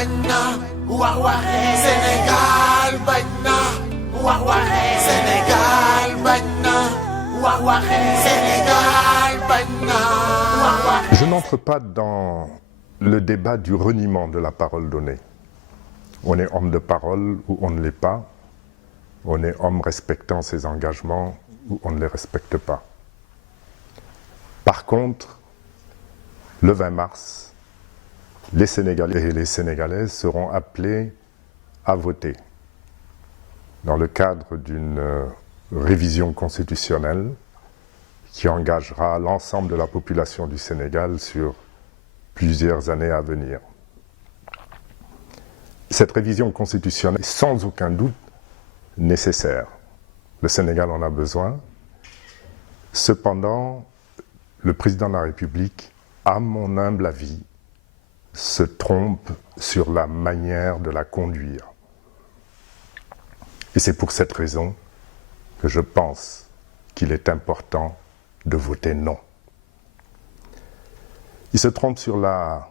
bagna Sénégal bagna Sénégal bagna Sénégal bagna. Je n'entre pas dans le débat du reniement de la parole donnée. On est homme de parole ou on ne l'est pas. On est homme respectant ses engagements ou on ne les respecte pas. Par contre, le 20 mars, les Sénégalais et les Sénégalaises seront appelés à voter dans le cadre d'une révision constitutionnelle qui engagera l'ensemble de la population du Sénégal sur plusieurs années à venir. Cette révision constitutionnelle est sans aucun doute nécessaire. Le Sénégal en a besoin. Cependant, le président de la République, à mon humble avis, se trompe sur la manière de la conduire. Et c'est pour cette raison que je pense qu'il est important de voter non. Il se trompe sur la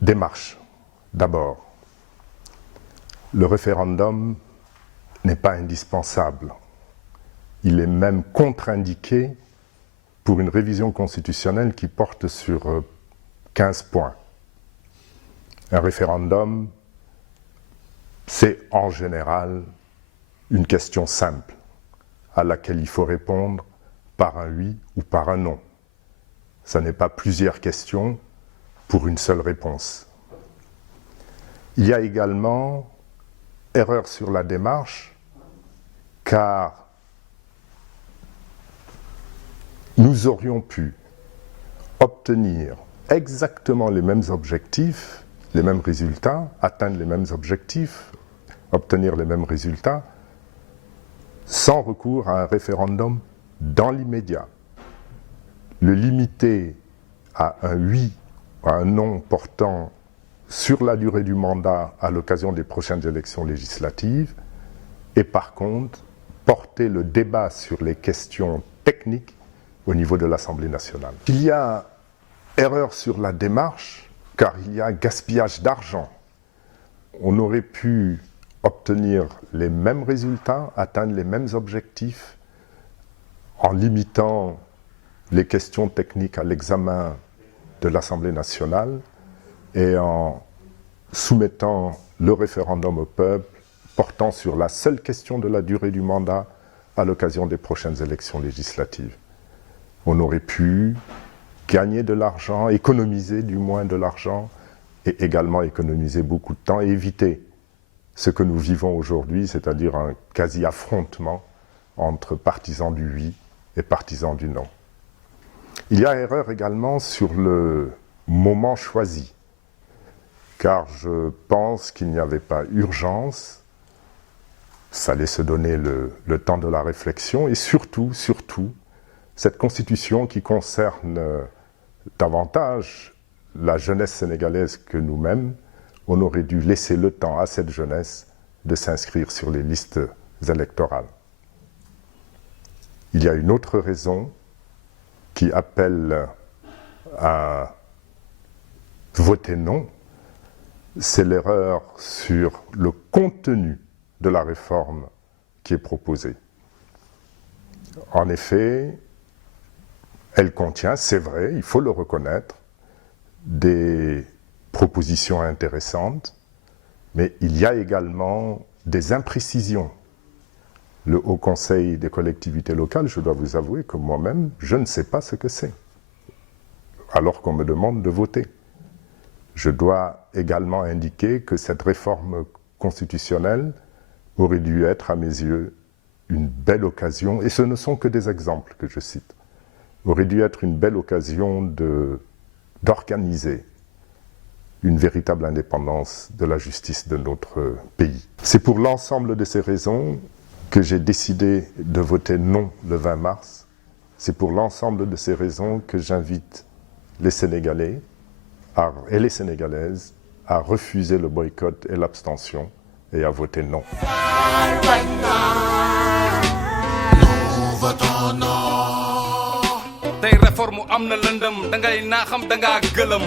démarche. D'abord, le référendum n'est pas indispensable. Il est même contre-indiqué pour une révision constitutionnelle qui porte sur 15 points. Un référendum, c'est en général une question simple à laquelle il faut répondre par un oui ou par un non. Ce n'est pas plusieurs questions pour une seule réponse. Il y a également erreur sur la démarche, car nous aurions pu obtenir exactement les mêmes objectifs, les mêmes résultats, atteindre les mêmes objectifs, obtenir les mêmes résultats, sans recours à un référendum dans l'immédiat. Le limiter à un oui ou à un non portant sur la durée du mandat à l'occasion des prochaines élections législatives et par contre porter le débat sur les questions techniques au niveau de l'Assemblée nationale. Il y a erreur sur la démarche car il y a gaspillage d'argent. On aurait pu obtenir les mêmes résultats, atteindre les mêmes objectifs en limitant les questions techniques à l'examen de l'Assemblée nationale et en soumettant le référendum au peuple portant sur la seule question de la durée du mandat à l'occasion des prochaines élections législatives. On aurait pu gagner de l'argent, économiser du moins de l'argent et également économiser beaucoup de temps et éviter ce que nous vivons aujourd'hui, c'est-à-dire un quasi-affrontement entre partisans du oui et partisans du non. Il y a erreur également sur le moment choisi, car je pense qu'il n'y avait pas urgence, il fallait se donner le temps de la réflexion et surtout, cette constitution qui concerne davantage la jeunesse sénégalaise que nous-mêmes, on aurait dû laisser le temps à cette jeunesse de s'inscrire sur les listes électorales. Il y a une autre raison qui appelle à voter non, c'est l'erreur sur le contenu de la réforme qui est proposée. En effet, elle contient, c'est vrai, il faut le reconnaître, des propositions intéressantes, mais il y a également des imprécisions. Le Haut Conseil des collectivités locales, je dois vous avouer que moi-même, je ne sais pas ce que c'est, alors qu'on me demande de voter. Je dois également indiquer que cette réforme constitutionnelle aurait dû être, à mes yeux, une belle occasion, et ce ne sont que des exemples que je cite, aurait dû être une belle occasion d'organiser une véritable indépendance de la justice de notre pays. C'est pour l'ensemble de ces raisons que j'ai décidé de voter non le 20 mars. C'est pour l'ensemble de ces raisons que j'invite les Sénégalais et les Sénégalaises à refuser le boycott et l'abstention et à voter non. Nous votons non. Tey réforme am na lëndëm dangay naa xam dangaa gëlëm